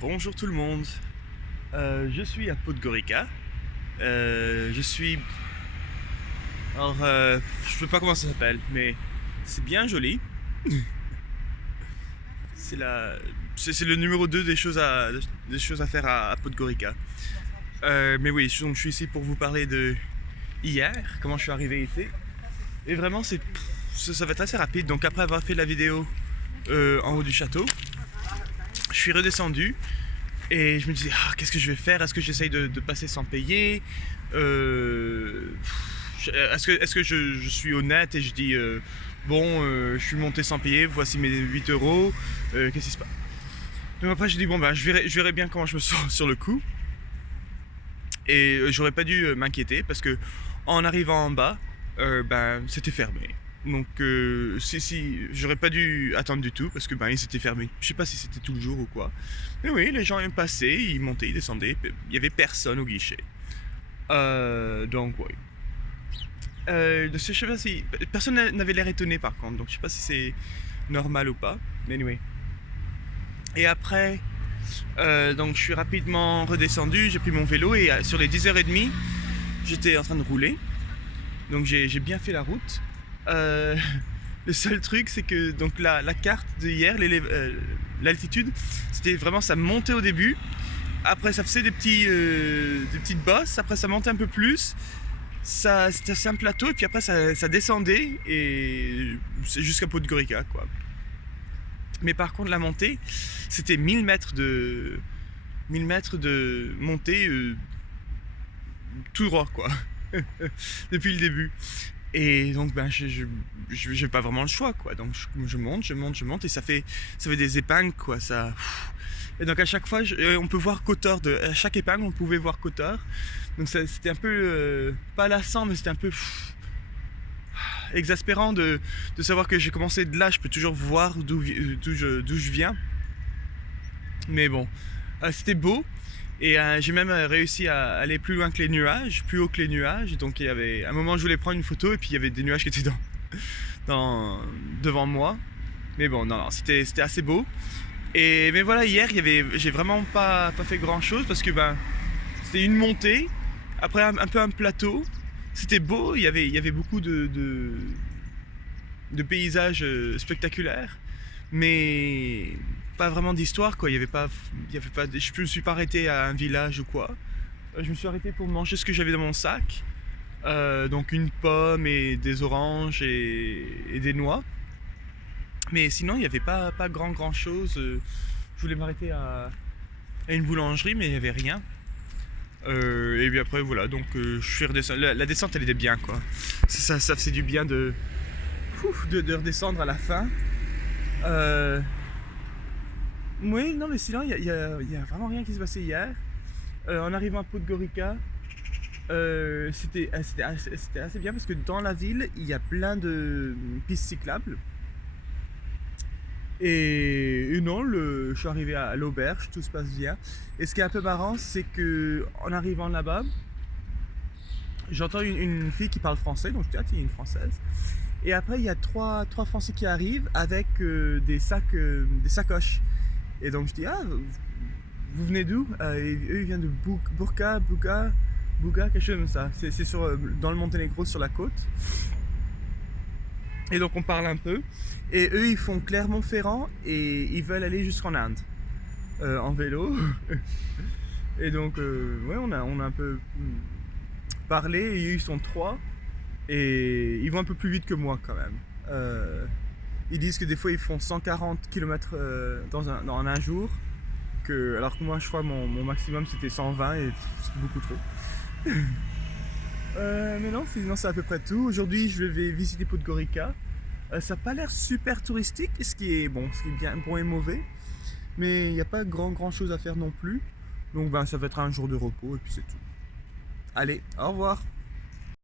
Bonjour tout le monde. Je suis à Podgorica. Je suis. Alors, je sais pas comment ça s'appelle, mais c'est bien joli. C'est la. C'est le numéro 2 des choses à faire à Podgorica. Mais oui, donc je suis ici pour vous parler de hier, comment je suis arrivé ici. Et vraiment, ça va être assez rapide. Donc, après avoir fait la vidéo en haut du château, je suis redescendu. Et je me disais, qu'est-ce que je vais faire? Est-ce que j'essaye de passer sans payer? Est-ce que je suis honnête et je dis, je suis monté sans payer, voici mes 8 euros, qu'est-ce qui se passe? Donc après, j'ai dit, bon, ben, je verrai bien comment je me sens sur le coup. Et j'aurais pas dû m'inquiéter parce que en arrivant en bas, c'était fermé. Donc si j'aurais pas dû attendre du tout parce que ils étaient fermés. Je sais pas si c'était tout le jour ou quoi. Mais oui, les gens passaient, ils montaient, ils descendaient. Il y avait personne au guichet. Donc oui. Je sais pas si personne n'avait l'air étonné par contre. Donc je sais pas si c'est normal ou pas. Mais anyway. Et après, donc je suis rapidement redescendu, j'ai pris mon vélo et sur les 10h30, j'étais en train de rouler. Donc j'ai bien fait la route. Le seul truc, c'est que donc la carte de hier, l'altitude, c'était vraiment ça montait au début. Après, ça faisait des petites bosses. Après, ça montait un peu plus. C'était un plateau et puis après, ça descendait et c'est jusqu'à Podgorica, quoi. Mais par contre, la montée, c'était 1000 mètres de montée tout droit, quoi. Depuis le début. Et donc j'ai pas vraiment le choix, quoi. Donc je monte et ça fait des épingles, quoi. Ça. Et donc à chaque fois on peut voir qu'auteur à chaque épingle on pouvait voir qu'auteur. Donc c'était un peu pas lassant, mais c'était un peu exaspérant de savoir que j'ai commencé de là, je peux toujours voir d'où je viens. Mais bon, c'était beau. Et j'ai même réussi à aller plus loin que les nuages, plus haut que les nuages. Donc il y avait un moment je voulais prendre une photo et puis il y avait des nuages qui étaient devant moi. Mais bon, non, c'était assez beau. Mais voilà, hier j'ai vraiment pas fait grand chose parce que c'était une montée, après un peu un plateau. C'était beau, il y avait beaucoup de paysages spectaculaires, mais pas vraiment d'histoire, quoi. Il y avait pas, je me suis pas arrêté à un village ou quoi. Je me suis arrêté pour manger ce que j'avais dans mon sac, donc une pomme et des oranges et des noix. Mais sinon, il n'y avait pas grand chose. Je voulais m'arrêter à une boulangerie, mais il n'y avait rien. Et puis après, voilà, donc je suis redescendu. La descente, elle était bien, quoi. Ça faisait du bien de redescendre à la fin. Oui, non, mais sinon, il y a vraiment rien qui s'est passé hier. En arrivant à Podgorica, c'était assez bien parce que dans la ville, il y a plein de pistes cyclables. Et non, je suis arrivé à l'auberge, tout se passe bien. Et ce qui est un peu marrant, c'est que en arrivant là-bas, j'entends une fille qui parle français, donc je dis, tiens, une française. Et après, il y a trois Français qui arrivent avec des sacoches. Et donc je dis, vous venez d'où? Et eux, ils viennent de Bouga, quelque chose comme ça. C'est dans le Monténégro, sur la côte. Et donc on parle un peu. Et eux, ils font Clermont-Ferrand et ils veulent aller jusqu'en Inde en vélo. Et donc, ouais, on a un peu parlé. Et eux, ils sont 3 et ils vont un peu plus vite que moi quand même. Ils disent que des fois, ils font 140 km dans un jour. Alors que moi, je crois mon maximum c'était 120 et c'est beaucoup trop. Mais non, sinon c'est à peu près tout. Aujourd'hui, je vais visiter Podgorica. Ça n'a pas l'air super touristique, ce qui est bien bon et mauvais. Mais il n'y a pas grand chose à faire non plus. Donc ça va être un jour de repos et puis c'est tout. Allez, au revoir.